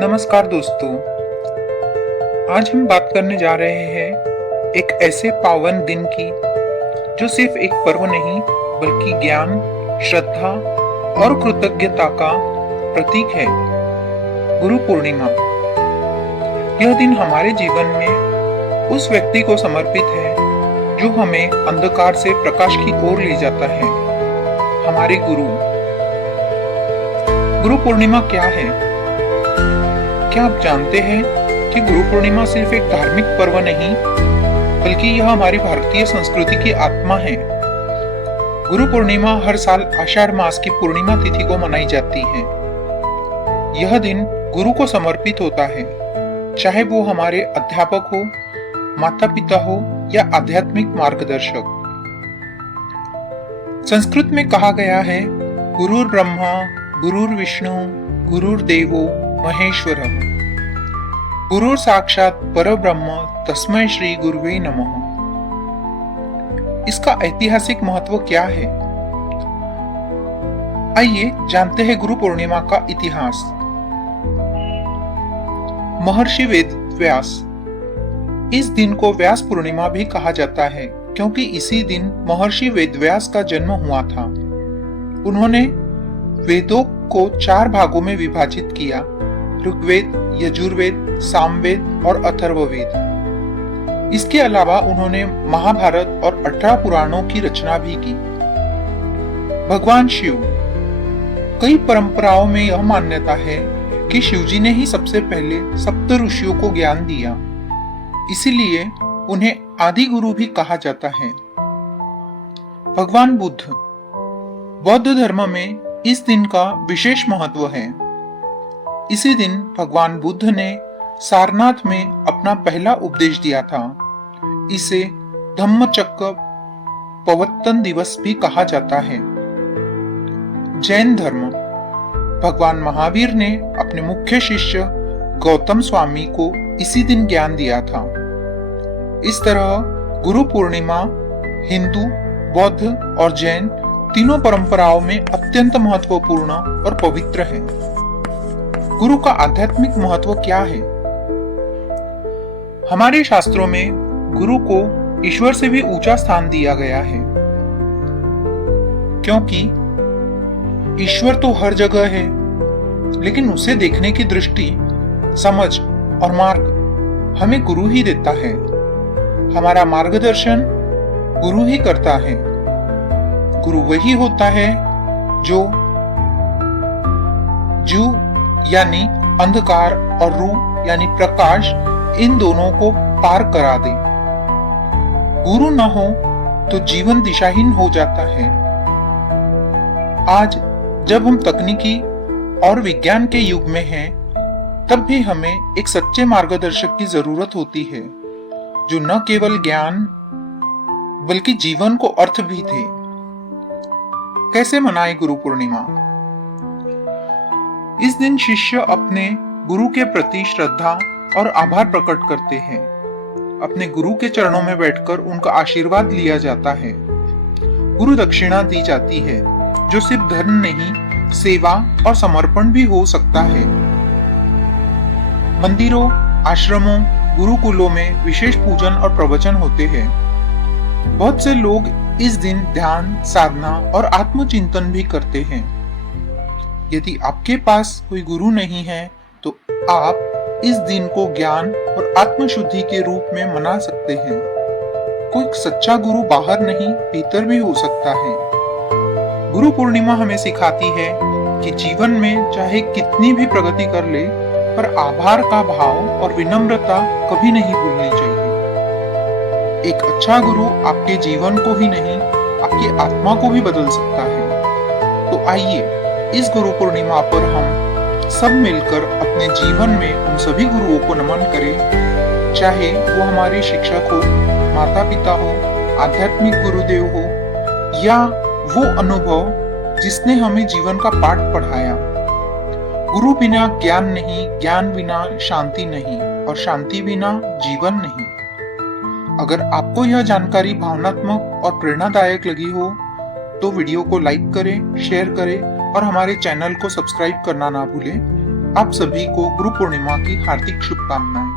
नमस्कार दोस्तों। आज हम बात करने जा रहे हैं एक ऐसे पावन दिन की जो सिर्फ एक पर्व नहीं बल्कि ज्ञान, श्रद्धा और कृतज्ञता का प्रतीक है। गुरु पूर्णिमा। यह दिन हमारे जीवन में उस व्यक्ति को समर्पित है जो हमें अंधकार से प्रकाश की ओर ले जाता है, हमारे गुरु। गुरु पूर्णिमा क्या है? क्या आप जानते हैं कि गुरु पूर्णिमा सिर्फ एक धार्मिक पर्व नहीं बल्कि यह हमारी भारतीय संस्कृति की आत्मा है। गुरु पूर्णिमा हर साल आषाढ़ मास की पूर्णिमा तिथि को मनाई जाती है। यह दिन गुरु को समर्पित होता है, चाहे वो हमारे अध्यापक हो, माता पिता हो या आध्यात्मिक मार्गदर्शक। संस्कृत में कहा गया है, गुरुर् ब्रह्मा गुरुर् विष्णु गुरुर्देवो महेश्वरः, गुरुर् साक्षात् परब्रह्म तस्मै श्री गुरुवे नमः। इसका ऐतिहासिक महत्व क्या है? आइए जानते हैं गुरु पूर्णिमा का इतिहास। महर्षि वेद व्यास। इस दिन को व्यास पूर्णिमा भी कहा जाता है क्योंकि इसी दिन महर्षि वेदव्यास का जन्म हुआ था। उन्होंने वेदों को 4 भागों में विभाजित किया: ऋग्वेद, यजुर्वेद, सामवेद और अथर्ववेद। इसके अलावा उन्होंने महाभारत और 18 पुराणों की रचना भी की। भगवान शिव। कई परंपराओं में यह मान्यता है कि शिवजी ने ही सबसे पहले सप्त ऋषियों को ज्ञान दिया, इसीलिए उन्हें आदि गुरु भी कहा जाता है। भगवान बुद्ध। बौद्ध धर्म में इस दिन का विशेष महत्व है। इसी दिन भगवान बुद्ध ने सारनाथ में अपना पहला उपदेश दिया था। इसे धम्मचक्र प्रवर्तन दिवस भी कहा जाता है। जैन धर्म। भगवान महावीर ने अपने मुख्य शिष्य गौतम स्वामी को इसी दिन ज्ञान दिया था। इस तरह गुरु पूर्णिमा हिंदू, बौद्ध और जैन तीनों परंपराओं में अत्यंत महत्वपूर्ण और पवित्र है। गुरु का आध्यात्मिक महत्व क्या है? हमारे शास्त्रों में गुरु को ईश्वर से भी ऊंचा स्थान दिया गया है, क्योंकि ईश्वर तो हर जगह है, लेकिन उसे देखने की दृष्टि, समझ और मार्ग हमें गुरु ही देता है। हमारा मार्गदर्शन गुरु ही करता है। गुरु वही होता है जो जू यानी अंधकार और रू यानी प्रकाश, इन दोनों को पार करा दे। गुरु न हो तो जीवन दिशाहीन हो जाता है। आज जब हम तकनीकी और विज्ञान के युग में हैं, तब भी हमें एक सच्चे मार्गदर्शक की जरूरत होती है, जो न केवल ज्ञान बल्कि जीवन को अर्थ भी दे। कैसे मनाए गुरु पूर्णिमा? इस दिन शिष्य अपने गुरु के प्रति श्रद्धा और आभार प्रकट करते हैं। अपने गुरु के चरणों में बैठकर उनका आशीर्वाद लिया जाता है। गुरु दक्षिणा दी जाती है, जो सिर्फ धन नहीं, सेवा और समर्पण भी हो सकता है। मंदिरों, आश्रमों, गुरुकुलों में विशेष पूजन और प्रवचन होते हैं। बहुत से लोग इस दिन ध्यान, साधना और आत्मचिंतन भी करते हैं। यदि आपके पास कोई गुरु नहीं है तो आप इस दिन को ज्ञान और आत्मशुद्धि के रूप में मना सकते हैं। कोई सच्चा गुरु बाहर नहीं, भीतर भी हो सकता है। गुरु पूर्णिमा हमें सिखाती है कि जीवन में चाहे कितनी भी प्रगति कर ले, पर आभार का भाव और विनम्रता कभी नहीं भूलनी चाहिए। एक अच्छा गुरु आपके जीवन को ही नहीं, आपकी आत्मा को भी बदल सकता है। तो आइए इस गुरु पूर्णिमा पर हम सब मिलकर अपने जीवन में उन सभी गुरुओं को नमन करें, चाहे वो हमारे शिक्षक हो, माता पिता हो, आध्यात्मिक गुरुदेव हो या वो अनुभव जिसने हमें जीवन का पाठ पढ़ाया। गुरु बिना ज्ञान नहीं, ज्ञान बिना शांति नहीं और शांति बिना जीवन नहीं। अगर आपको यह जानकारी भावनात्मक और प्रेरणादायक लगी हो तो वीडियो को लाइक करें, शेयर करें और हमारे चैनल को सब्सक्राइब करना ना भूलें। आप सभी को गुरु पूर्णिमा की हार्दिक शुभकामनाएं।